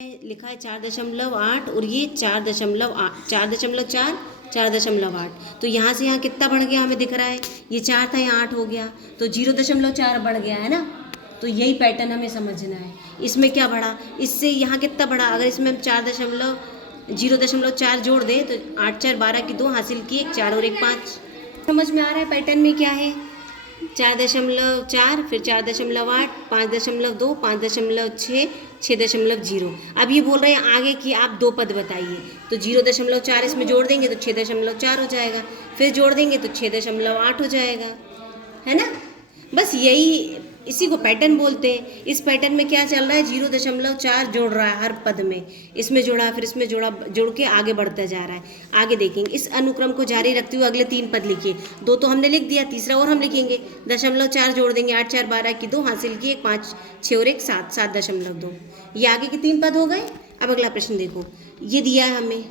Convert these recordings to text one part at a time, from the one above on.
लिखा है 4.8 और ये 4.8 4.4 4.8। तो यहाँ से यहाँ कितना बढ़ गया हमें दिख रहा है, ये 4 था यहाँ 8 हो गया, तो 0.4 बढ़ गया है ना। तो यही पैटर्न हमें समझना है। इसमें क्या बढ़ा, इससे यहाँ कितना बढ़ा, अगर इसमें हम 0.4 जोड़ दें तो 8 4 12 की 2 हासिल की 1 4 और 1 5। समझ में आ रहा है पैटर्न में क्या है। 4.4 फिर 4.8 5.2 5.6 6.0। अब ये बोल रहे हैं आगे कि आप दो पद बताइए, तो 0.4 इसमें जोड़ देंगे तो 6.4 हो जाएगा, फिर जोड़ देंगे तो 6.8 हो जाएगा, है ना। बस यही, इसी को पैटर्न बोलते हैं। इस पैटर्न में क्या चल रहा है, 0.4 जोड़ रहा है हर पद में, इसमें जोड़ा फिर इसमें जोड़ा, जोड़ के आगे बढ़ता जा रहा है। आगे देखेंगे, इस अनुक्रम को जारी रखते हुए अगले 3 पद लिखिए। 2 तो हमने लिख दिया, तीसरा और हम लिखेंगे। 0.4 जोड़ देंगे, 8 4 12 की 2 हासिल की 1 5 6 और 1 7 7.2। ये आगे के 3 पद हो गए। अब अगला प्रश्न देखो, ये दिया है हमें।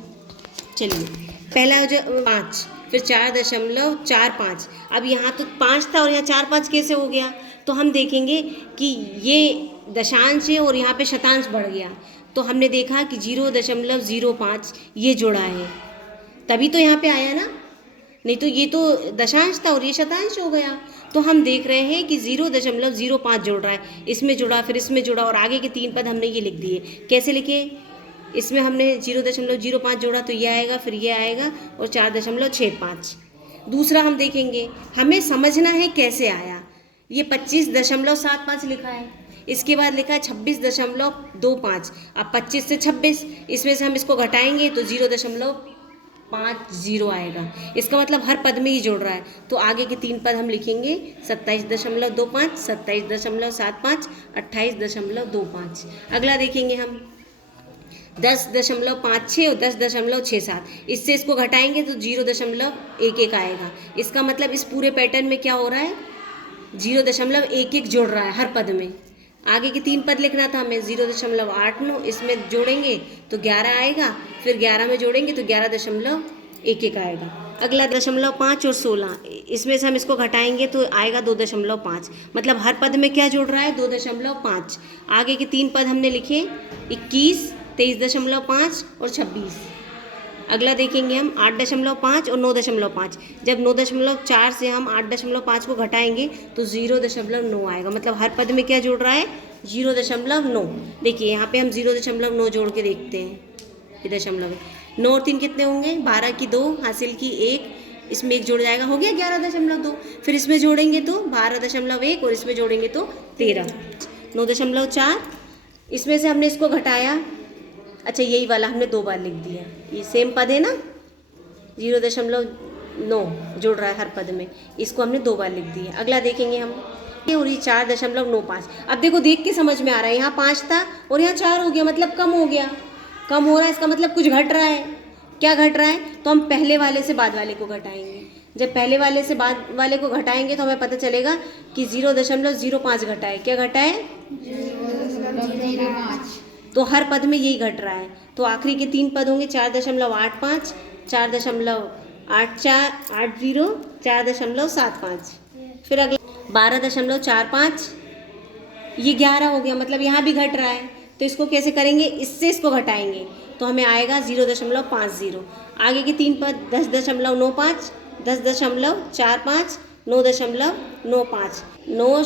चलिए पहला जो 5 फिर 4.45। अब यहाँ तो 5 था और यहाँ 4 5 कैसे हो गया, तो हम देखेंगे कि ये दशांश है और यहाँ पे शतांश बढ़ गया, तो हमने देखा कि 0.05 ये जोड़ा है, तभी तो यहाँ पे आया ना, नहीं तो ये तो दशांश था और ये शतांश हो गया। तो हम देख रहे हैं कि 0.05 जोड़ रहा है, इसमें जोड़ा फिर इसमें जोड़ा और आगे के 3 पद हमने ये लिख दिए। कैसे लिखे, इसमें हमने 0.05 जोड़ा तो ये आएगा, फिर ये आएगा और 4.65। दूसरा हम देखेंगे, हमें समझना है कैसे आया। ये 25.75 लिखा है, इसके बाद लिखा है 26.25। अब 25 से 26, इसमें से हम इसको घटाएंगे तो 0.50 आएगा। इसका मतलब हर पद में ही जोड़ रहा है, तो आगे के 3 पद हम लिखेंगे 27.25 27.75 28.25। अगला देखेंगे हम 10.56 और 10.67, इससे इसको घटाएंगे तो 0.11 आएगा। इसका मतलब इस पूरे पैटर्न में क्या हो रहा है, 0.11 जोड़ रहा है हर पद में। आगे के 3 पद लिखना था हमें, 0.89 इसमें जोड़ेंगे तो 11 आएगा, फिर 11 में जोड़ेंगे तो 11.11 आएगा। अगला 0.5 और 16, इसमें से हम इसको घटाएंगे तो आएगा 2.5। मतलब हर पद में क्या जोड़ रहा है, 2.5। आगे के 3 पद हमने लिखे 21 23.5 और 26। अगला देखेंगे हम 8.5 और 9.5। जब 9.4 से हम 8.5 को घटाएंगे तो 0.9 आएगा। मतलब हर पद में क्या जोड़ रहा है, 0.9। देखिए यहाँ पे हम 0.9 जोड़ के देखते हैं, ये दशमलव है। 9 और 3 कितने होंगे, 12 की 2 हासिल की 1, इसमें 1 जोड़ जाएगा, हो गया 11.2। फिर इसमें जोड़ेंगे तो 12.1 और इसमें जोड़ेंगे तो 13। 9.4, इसमें से हमने इसको घटाया, अच्छा यही वाला हमने 2 बार लिख दिया, ये सेम पद है ना, 0.9 जोड़ रहा है हर पद में, इसको हमने 2 बार लिख दिया। अगला देखेंगे हम, और ये 4.95। अब देखो देख के समझ में आ रहा है, यहाँ 5 था और यहाँ 4 हो गया, मतलब कम हो गया, कम हो रहा है, इसका मतलब कुछ घट रहा है। क्या घट रहा है, तो हम पहले वाले से बाद वाले को घटाएंगे। जब पहले वाले से बाद वाले को घटाएंगे तो हमें पता चलेगा कि 0.05 घटा है। क्या घटा है, 0.05। तो हर पद में यही घट रहा है। तो आखिरी के 3 पद होंगे 4.85 4.84 80 4.75। फिर अगला 12.45, ये 11 हो गया, मतलब यहाँ भी घट रहा है। तो इसको कैसे करेंगे, इससे इसको घटाएंगे तो हमें आएगा 0.50। आगे के 3 पद 10.95 10.45 9.95, 9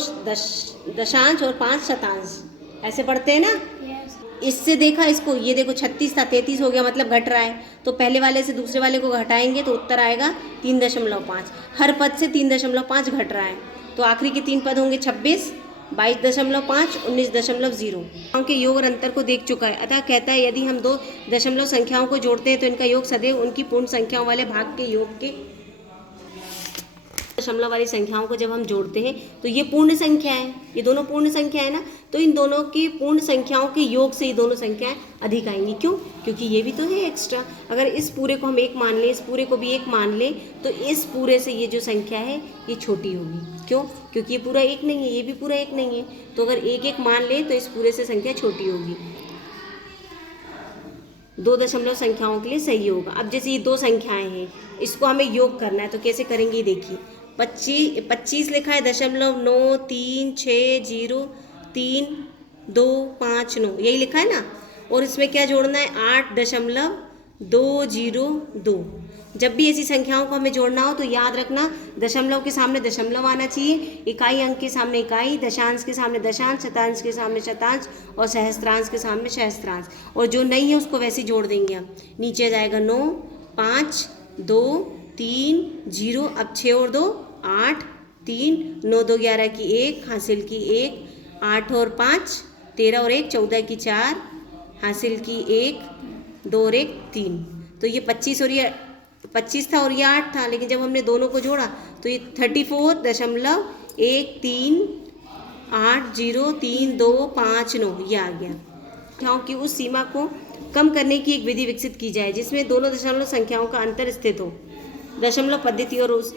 दशांश और 5 शतांश, ऐसे पढ़ते हैं ना। इससे देखा इसको, ये देखो 36 था 33 हो गया, मतलब घट रहा है। तो पहले वाले से दूसरे वाले को घटाएंगे तो उत्तर आएगा 3.5। हर पद से 3.5 घट रहा है। तो आखिरी के 3 पद होंगे 26 22.5 19.0। के योग और अंतर को देख चुका है, अतः कहता है यदि हम 2 दशमलव संख्याओं को जोड़ते हैं तो इनका योग सदैव उनकी पूर्ण संख्याओं वाले भाग के योग के दशमलव वाली संख्याओं को जब हम जोड़ते हैं तो ये पूर्ण संख्या है, ये दोनों पूर्ण संख्या है ना, तो इन दोनों की पूर्ण संख्याओं के योग से ये दोनों संख्याएं अधिक आएंगी। क्यों, क्योंकि ये भी तो है एक्स्ट्रा। अगर इस पूरे को हम 1 मान लें, इस पूरे को भी 1 मान लें, तो इस पूरे से ये जो संख्या है ये छोटी होगी। क्यों, क्योंकि ये पूरा 1 नहीं है, ये भी पूरा 1 नहीं है। तो अगर 1 1 मान लें तो इस पूरे से संख्या छोटी होगी। 2 दशमलव संख्याओं के लिए सही होगा। अब जैसे ये 2 संख्याएं हैं, इसको हमें योग करना है, तो कैसे करेंगे, देखिए 25 लिखा है 0.9 3 6 0 3 2 5 9, यही लिखा है ना। और इसमें क्या जोड़ना है 8.202। जब भी ऐसी संख्याओं को हमें जोड़ना हो तो याद रखना दशमलव के सामने दशमलव आना चाहिए, इकाई अंक के सामने इकाई, दशांश के सामने दशांश, शतांश के सामने शतांश और सहस्त्रांश के सामने सहस्त्रांश। और जो नहीं है उसको वैसे जोड़ देंगे हम। नीचे जाएगा 9, 5, 2, 3, 0। अब 6 और 2 8, 3, 9 2 11 की 1, हासिल की 1, 8 और 5 13 और 1 14 की 4, हासिल की 1, 2 और 1 3। तो ये 25 और ये 25 था और ये 8 था, लेकिन जब हमने दोनों को जोड़ा तो ये 34.1380325 ये आ गया। संख्याओं की उस सीमा को कम करने की एक विधि विकसित की जाए जिसमें दोनों दशमलव संख्याओं का अंतर स्थित हो। दशमलव पद्धति और उस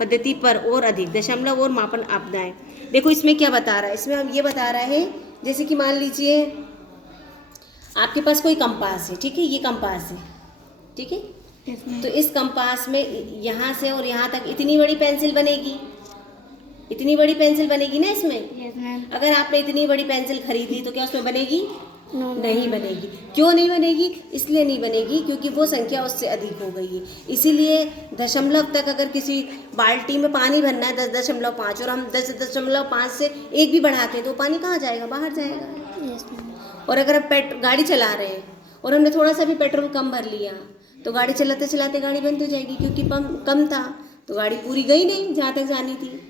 पद्धति पर और अधिक दशमलव और मापन आपदाएं। देखो इसमें क्या बता रहा है, इसमें हम ये बता रहा है जैसे कि मान लीजिए आपके पास कोई कंपास है, ठीक है, ये कंपास है, ठीक है। तो इस कंपास में यहाँ से और यहाँ तक इतनी बड़ी पेंसिल बनेगी, इतनी बड़ी पेंसिल बनेगी ना इसमें। अगर आपने इतनी बड़ी पेंसिल खरीदी तो क्या उसमें बनेगी? नहीं बनेगी। क्यों नहीं बनेगी? इसलिए नहीं बनेगी क्योंकि वो संख्या उससे अधिक हो गई है। इसीलिए दशमलव तक अगर किसी बाल्टी में पानी भरना है 10.5 और हम 10.5 से एक भी बढ़ाते हैं तो पानी कहाँ जाएगा? बाहर जाएगा। और अगर आप गाड़ी चला रहे हैं और हमने थोड़ा सा भी पेट्रोल कम भर लिया तो गाड़ी चलाते चलाते गाड़ी बंद हो जाएगी क्योंकि पंप कम था तो गाड़ी पूरी गई नहीं जहाँ तक जानी थी।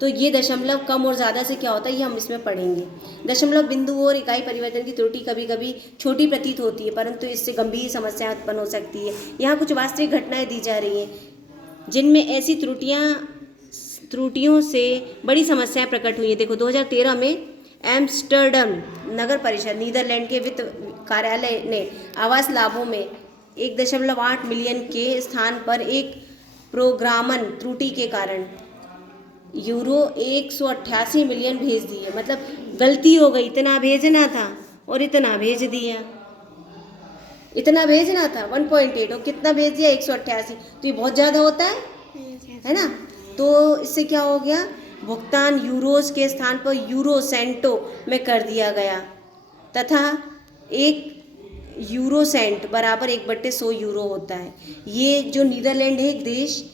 तो ये दशमलव कम और ज़्यादा से क्या होता है ये हम इसमें पढ़ेंगे। दशमलव बिंदु और इकाई परिवर्तन की त्रुटि कभी कभी छोटी प्रतीत होती है परंतु इससे गंभीर समस्या उत्पन्न हो सकती है। यहाँ कुछ वास्तविक घटनाएं दी जा रही हैं जिनमें ऐसी त्रुटियों से बड़ी समस्याएं प्रकट हुई हैं। देखो 2013 में एम्स्टर्डम नगर परिषद नीदरलैंड के वित्त कार्यालय ने आवास लाभों में 1.8 मिलियन के स्थान पर एक प्रोग्रामन त्रुटि के कारण यूरो 188 मिलियन भेज दिए। मतलब गलती हो गई, इतना भेजना था और इतना भेज दिया, इतना भेजना था 1.8 और कितना भेज दिया 188। तो ये बहुत ज़्यादा होता है ना। तो इससे क्या हो गया, भुगतान यूरोज के स्थान पर यूरो सेंटो में कर दिया गया तथा 1 यूरो सेंट बराबर 1/100 यूरो होता है। ये जो नीदरलैंड है एक देश